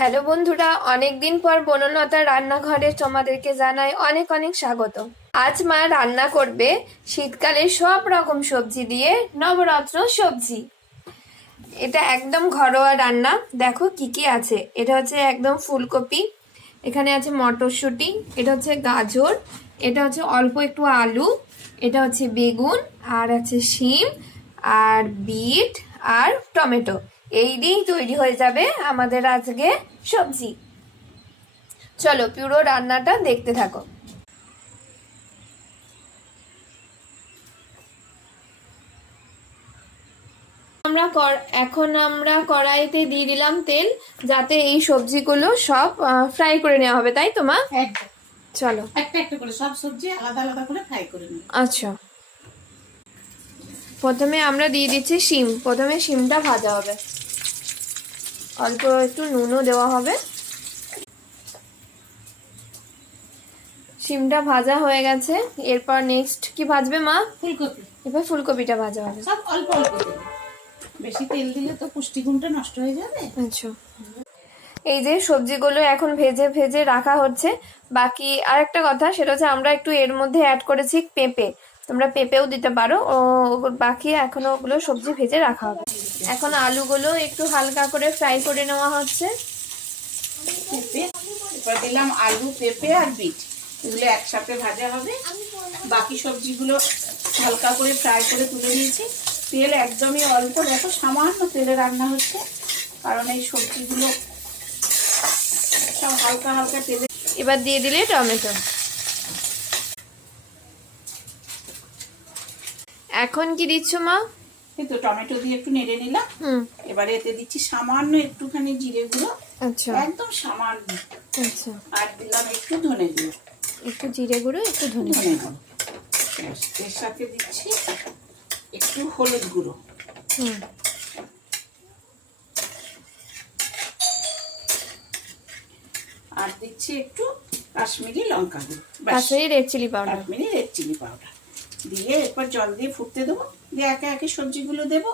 Hello বন্ধুরা, অনেকদিন পর বনলতা রান্নাঘরে তোমাদেরকে জানাই অনেক অনেক স্বাগত। আজ মা রান্না করবে শীতকালে সব রকম সবজি দিয়ে নবরত্ন সবজি। এটা একদম ঘরোয়া রান্না। দেখো কি কি আছে। এটা হচ্ছে একদম ফুলকপি, এখানে আছে মটরশুঁটি, এটা হচ্ছে গাজর, এটা হচ্ছে অল্প একটু আলু, এটা হচ্ছে বেগুন, আর আছে শিম, আর বিট, আর টমেটো। এই দিয়েই তৈরি হয়ে যাবে আমাদের আজকে সবজি। চলো পুরো রান্নাটা দেখতে থাকো। এখন আমরা কড়াইতে দিয়ে দিলাম তেল, যাতে এই সবজিগুলো সব ফ্রাই করে নেওয়া হবে, তাই তো মা? একদম। চলো একটা একটা করে সব সবজি আলাদা আলাদা করে ফ্রাই করে নেব। আচ্ছা, প্রথমে আমরা দিয়ে দিচ্ছি শিম। প্রথমে শিমটা ভাজা হবে, অল্প একটু নুনও দেওয়া হবে। শিমটা ভাজা হয়ে গেছে, এরপর নেক্সট কি ভাজবে মা? ফুলকপি। এবার ফুলকপিটা ভাজা হবে। সব অল্প অল্প তেল, বেশি তেল দিলে তো পুষ্টিগুণটা নষ্ট হয়ে যাবে। আচ্ছা, এই যে সবজিগুলো এখন ভেজে ভেজে রাখা হচ্ছে। বাকি আরেকটা কথা, সেটা হচ্ছে আমরা একটু এর মধ্যে অ্যাড করেছি পেঁপে। তোমরা পেঁপেও দিতে পারো। ও বাকি এখনো ওগুলো সবজি ভেজে রাখা হবে। এখন আলুগুলো একটু হালকা করে ফ্রাই করে নেওয়া হচ্ছে। পেঁপে, এবার দিলাম আলু, পেঁপে আর বিট, এগুলো একসাথে ভাজা হবে। বাকি সবজিগুলো হালকা করে ফ্রাই করে তুলে নিয়েছি। তেল একদমই অল্প, দেখো সামান্য তেলে রান্না হচ্ছে, কারণ এই সবজিগুলো সব হালকা হালকা তেলে। এবার দিয়ে দিলে টমেটো। এখন কি দিচ্ছ মা? কিন্তু টমেটো দিয়ে একটু নেড়ে নিলাম। এবারে এতে দিচ্ছি সামান্য একটুখানি জিরে গুঁড়ো। আচ্ছা, একদম সামান্য। আচ্ছা, আর দিলাম একটু ধনে গুঁড়ো। একটু জিরে গুঁড়ো, একটু ধনে গুঁড়ো। এর সাথে দিচ্ছি একটু হলুদ গুঁড়ো। আর দিচ্ছি একটু কাশ্মীরি লঙ্কা গুঁড়ো, Kashmiri red chilli powder. Kashmiri red chilli powder দিয়ে এরপর জল দিয়ে ফুটতে দেবো, দিয়ে একে একে সবজিগুলো দেবো।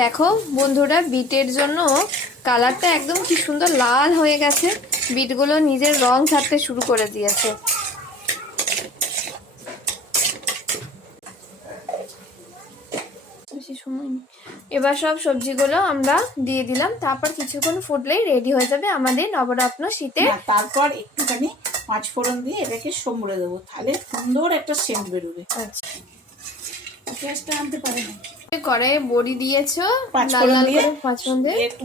দেখো বন্ধুরা, বিটের জন্য কালারটা একদম কি সুন্দর লাল হয়ে গেছে। বিটগুলো নিজের রং ছাড়তে শুরু করে দিয়েছে। এবার সব সবজিগুলো আমরা দিয়ে দিলাম, তারপর কিছুক্ষণ ফুটলেই রেডি হয়ে যাবে আমাদের নবরত্ন শীতে। তারপর একটুখানি পাঁচ ফোড়ন দিয়ে এটাকে সম্বরে দেবো, তাহলে সুন্দর একটা সেন্ট বেরোবে। আচ্ছা, গ্যাসটা আনতে পারে না। কড়াইয়ে বড়ি দিয়েছো, পাঁচ লাল ফোড়ন লাল দিয়ে করে পাঁচফোড়ন দিয়ে একটু